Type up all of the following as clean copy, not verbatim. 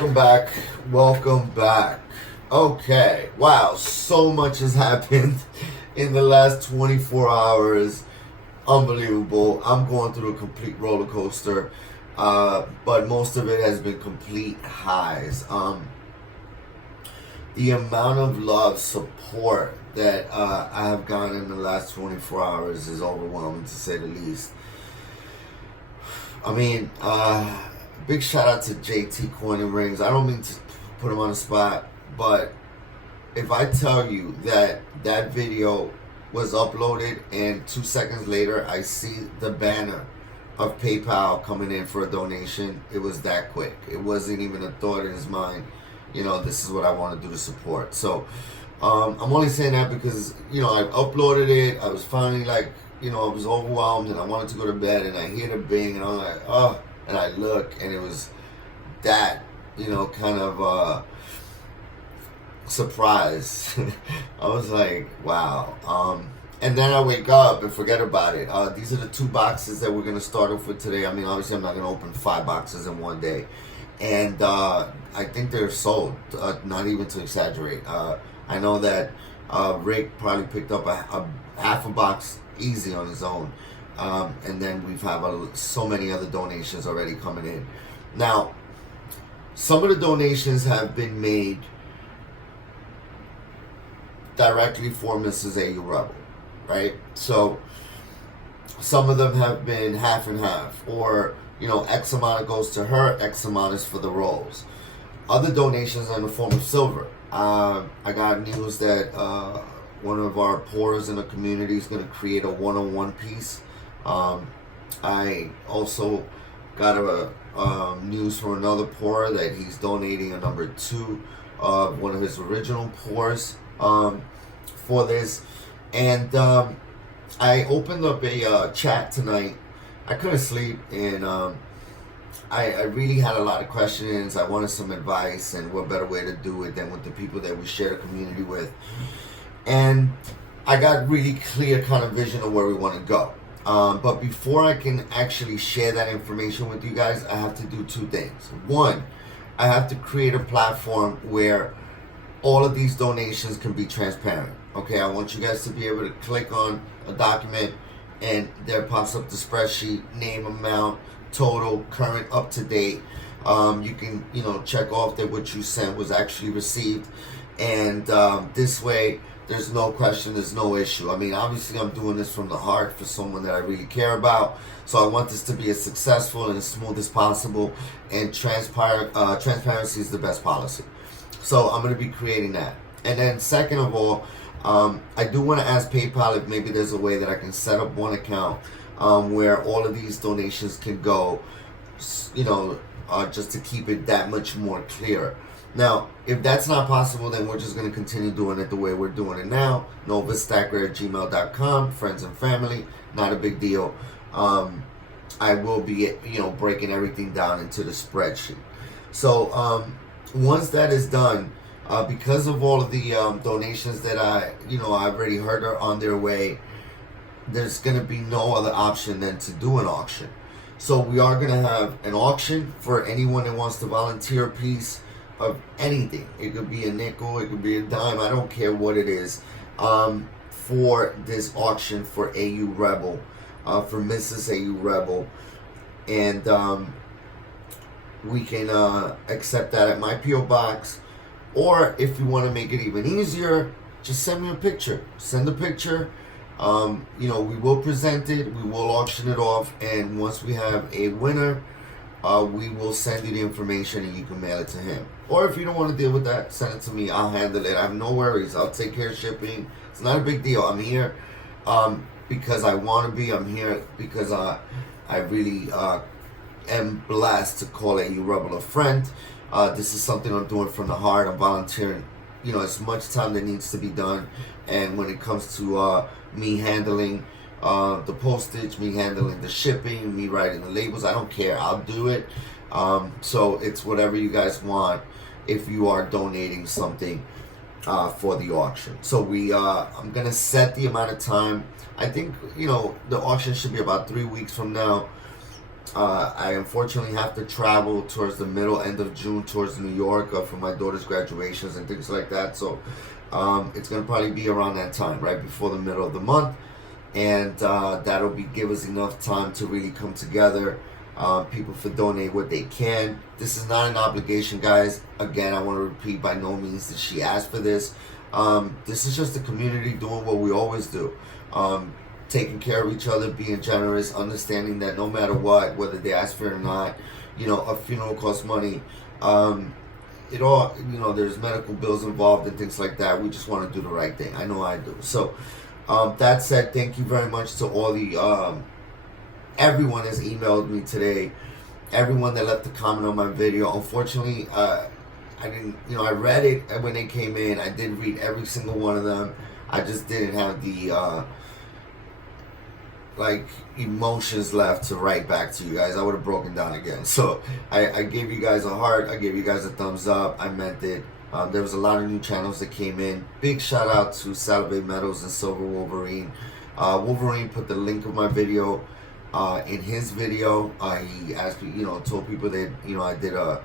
Welcome back. Welcome back. Okay. Wow. So much has happened in the last 24 hours. Unbelievable. I'm going through a complete roller coaster. But most of it has been complete highs. The amount of love, support that I have gotten in the last 24 hours is overwhelming, to say the least. I mean, big shout out to JT Coin and Rings. I don't mean to put him on the spot, but if I tell you that that video was uploaded and 2 seconds later I see the banner of PayPal coming in for a donation, it was that quick. It wasn't even a thought in his mind, you know, this is what I want to do to support. So I'm only saying that because, you know, I uploaded it. I was finally like, you know, I was overwhelmed and I wanted to go to bed, and I hear the bing and I'm like, oh, and I look and it was that, you know, kind of surprise. I was like, wow. And then I wake up and forget about it. These are the 2 boxes that we're going to start off with today. I mean, obviously I'm not going to open 5 boxes in one day. And I think they're sold, not even to exaggerate. I know that Rick probably picked up a half a box easy on his own. And then we've had so many other donations already coming in. Now, some of the donations have been made directly for Mrs. AuRebel, right? So some of them have been half and half, or, you know, X amount goes to her, X amount is for the rolls. Other donations are in the form of silver. I got news that one of our pourers in the community is going to create a 101 piece. I also got a news from another pourer that he's donating a number 2 of one of his original pours for this. And I opened up a chat tonight. I couldn't sleep, and I really had a lot of questions. I wanted some advice, and what better way to do it than with the people that we share the community with. And I got really clear kind of vision of where we want to go. But before I can actually share that information with you guys, I have to do 2 things. One, I have to create a platform where all of these donations can be transparent. Okay, I want you guys to be able to click on a document and there pops up the spreadsheet, name, amount, total, current, up to date. You can, you know, check off that what you sent was actually received. And this way, there's no question, there's no issue. I mean, obviously, I'm doing this from the heart for someone that I really care about. So I want this to be as successful and as smooth as possible. And transparency is the best policy. So I'm going to be creating that. And then second of all, I do want to ask PayPal if maybe there's a way that I can set up one account where all of these donations can go, you know, just to keep it that much more clear. Now, if that's not possible, then we're just going to continue doing it the way we're doing it now. NoVus Stacker at gmail.com, friends and family, not a big deal. I will be, you know, breaking everything down into the spreadsheet. So once that is done, because of all of the donations that I've already heard are on their way, there's going to be no other option than to do an auction. So we are going to have an auction for anyone that wants to volunteer a piece of anything. It could be a nickel, it could be a dime, I don't care what it is, for this auction for AuRebel, for Mrs. AuRebel. And we can accept that at my P.O. Box. Or if you want to make it even easier, just send me a picture. Send a picture. You know, we will present it, we will auction it off, and once we have a winner, we will send you the information and you can mail it to him. Or if you don't want to deal with that, send it to me. I'll handle it. I have no worries. I'll take care of shipping. It's not a big deal. I'm here because I want to be. I'm here because I really am blessed to call AuRebel a friend. This is something I'm doing from the heart. I'm volunteering, you know, as much time that needs to be done. And when it comes to me handling the postage, me handling the shipping, me writing the labels, I don't care. I'll do it. So it's whatever you guys want if you are donating something for the auction. So I'm gonna set the amount of time. I think, you know, the auction should be about 3 weeks from now. I unfortunately have to travel towards the end of June towards New York for my daughter's graduations and things like that. So it's going to probably be around that time, right before the middle of the month. And that'll give us enough time to really come together. People for donate what they can. This is not an obligation, guys. Again, I want to repeat, by no means did she ask for this. This is just the community doing what we always do. Taking care of each other, being generous, understanding that no matter what, whether they ask for it or not, a funeral costs money. It all, there's medical bills involved and things like that. We just want to do the right thing. I know I do. So, that said, thank you very much to all the, everyone has emailed me today. Everyone that left a comment on my video. Unfortunately, I didn't, I read it when they came in. I did read every single one of them. I just didn't have the, emotions left to write back to you guys. I would have broken down again. So I gave you guys a heart. I gave you guys a thumbs up. I meant it. There was a lot of new channels that came in. Big shout out to Salve Metals and Silver Wolverine. Wolverine put the link of my video in his video. He asked me, told people that I did a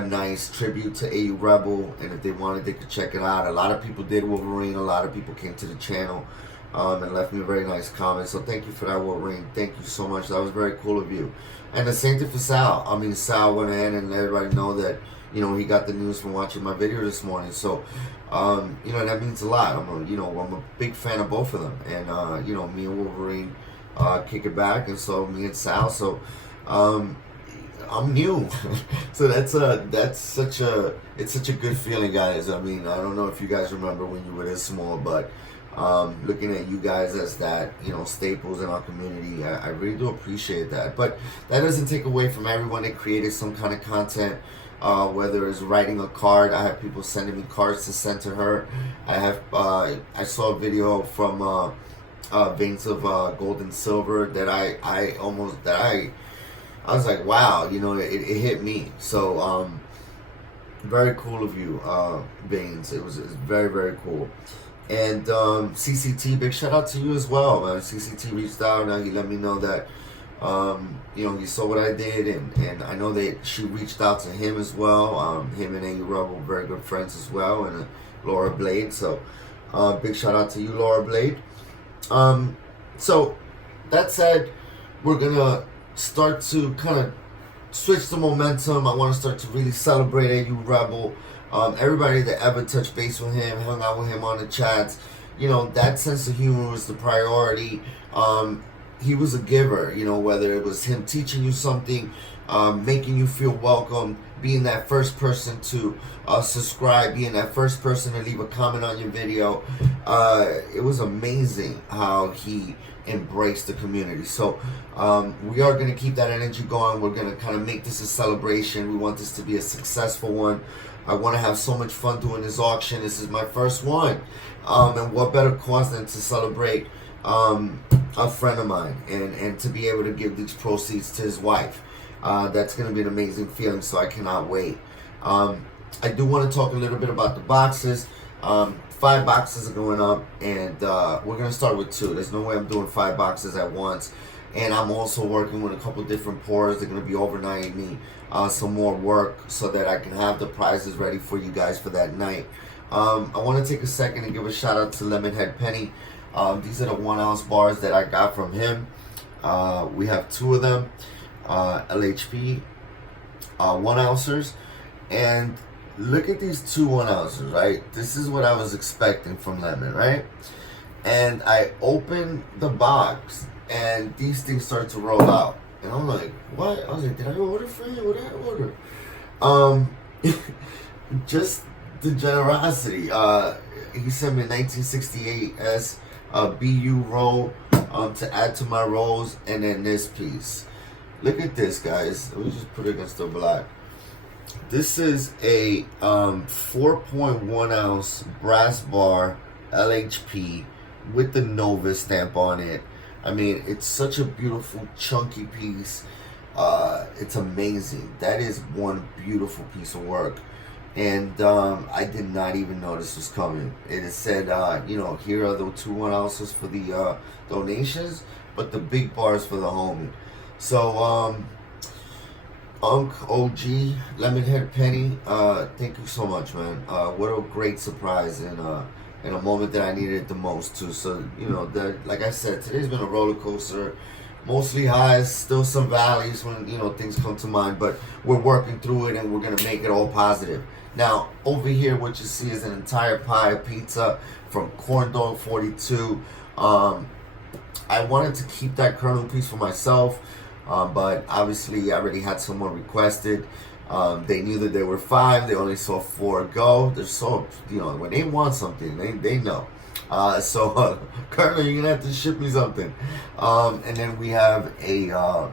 nice tribute to AuRebel, and if they wanted, they could check it out. A lot of people did Wolverine. A lot of people came to the channel and left me a very nice comment. So thank you for that, Wolverine. Thank you so much. That was very cool of you. And the same thing for Sal. Sal went in and let everybody know that he got the news from watching my video this morning. So that means a lot. I'm a big fan of both of them. And me and Wolverine kick it back, and so me and Sal. So I'm new. So it's such a good feeling, guys. I don't know if you guys remember when you were this small, but looking at you guys as that, staples in our community, I really do appreciate that. But that doesn't take away from everyone that created some kind of content, whether it's writing a card. I have people sending me cards to send to her. I saw a video from Veins of Gold and Silver that I was like, wow, it hit me. So very cool of you, Veins. It was very, very cool. And CCT, big shout out to you as well, man. CCT reached out and he let me know that he saw what I did, and I know that she reached out to him as well. Him and AuRebel, very good friends as well, and Laura Blade. So big shout out to you, Laura Blade. So that said, we're gonna start to kind of switch the momentum. I want to start to really celebrate AuRebel. Everybody that ever touched base with him, hung out with him on the chats, that sense of humor was the priority. He was a giver, whether it was him teaching you something, making you feel welcome, being that first person to subscribe, being that first person to leave a comment on your video. It was amazing how he embraced the community. So we are going to keep that energy going. We're going to kind of make this a celebration. We want this to be a successful one. I want to have so much fun doing this auction. This is my first one. And what better cause than to celebrate a friend of mine and to be able to give these proceeds to his wife. That's going to be an amazing feeling, so I cannot wait. I do want to talk a little bit about the boxes. 5 boxes are going up, and we're going to start with 2. There's no way I'm doing 5 boxes at once. And I'm also working with a couple different pours. They're going to be overnighting me some more work so that I can have the prizes ready for you guys for that night. I want to take a second and give a shout out to Lemonhead Penny. These are the 1 ounce bars that I got from him. We have 2 of them, LHP 1 ouncers, and look at these 2 1 ounces, right? This is what I was expecting from Lemon, right? And I opened the box, and these things start to roll out, and I'm like, what? I was like, did I order for you? What did I order? Just the generosity. He sent me a 1968 S BU roll to add to my rolls, and then this piece. Look at this, guys. Let me just put it against the black. This is a 4.1 ounce brass bar LHP with the NoVus stamp on it. It's such a beautiful chunky piece. It's amazing. That is one beautiful piece of work. And I did not even know this was coming. It said, here are the 2 1 ounces for the donations, but the big bars for the homie. So, OG, Lemonhead Penny, thank you so much, man. What a great surprise and in a moment that I needed it the most too. So, you know, like I said, today's been a roller coaster. Mostly highs, still some valleys when, you know, things come to mind, but we're working through it and we're gonna make it all positive. Now, over here, what you see is an entire pie of pizza from Corn Dog 42. I wanted to keep that kernel piece for myself, but obviously I already had someone requested. They knew that there were 5. They only saw 4 go. They're so, you know, when they want something, they know. So, Colonel, you're gonna have to ship me something. And then we have a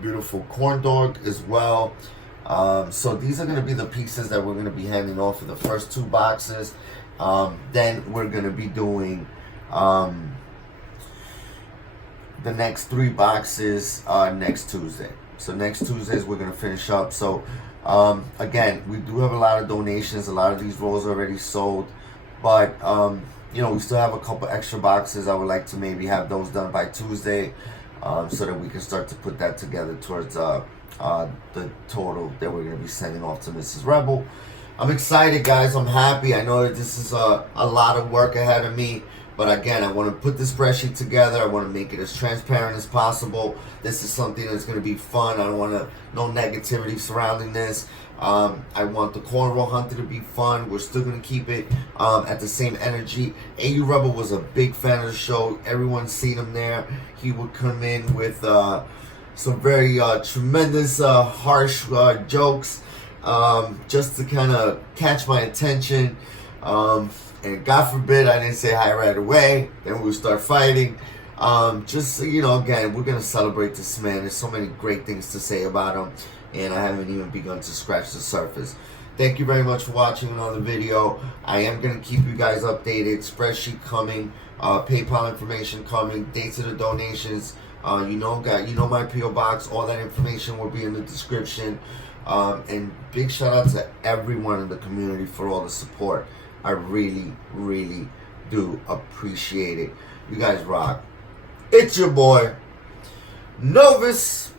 beautiful corn dog as well. So these are gonna be the pieces that we're gonna be handing off for the first 2 boxes. Then we're gonna be doing the next 3 boxes next Tuesday. So next Tuesdays we're gonna finish up. So again, we do have a lot of donations. A lot of these rolls are already sold, but you know, we still have a couple extra boxes. I would like to maybe have those done by Tuesday, so that we can start to put that together towards the total that we're gonna be sending off to Mrs. Rebel. I'm excited, guys. I'm happy. I know that this is a lot of work ahead of me. But again, I want to put this spreadsheet together. I want to make it as transparent as possible. This is something that's going to be fun. I don't want no negativity surrounding this. I want the cornrow hunter to be fun. We're still going to keep it at the same energy. AuRebel was a big fan of the show. Everyone's seen him there. He would come in with some very tremendous, harsh jokes just to kind of catch my attention. And God forbid I didn't say hi right away, then we'll start fighting. Just, you know, again, we're going to celebrate this man. There's so many great things to say about him, and I haven't even begun to scratch the surface. Thank you very much for watching another video. I am going to keep you guys updated. Spreadsheet coming, PayPal information coming, dates of the donations. You know my P.O. Box. All that information will be in the description. And big shout out to everyone in the community for all the support. I really, really do appreciate it. You guys rock. It's your boy, NoVus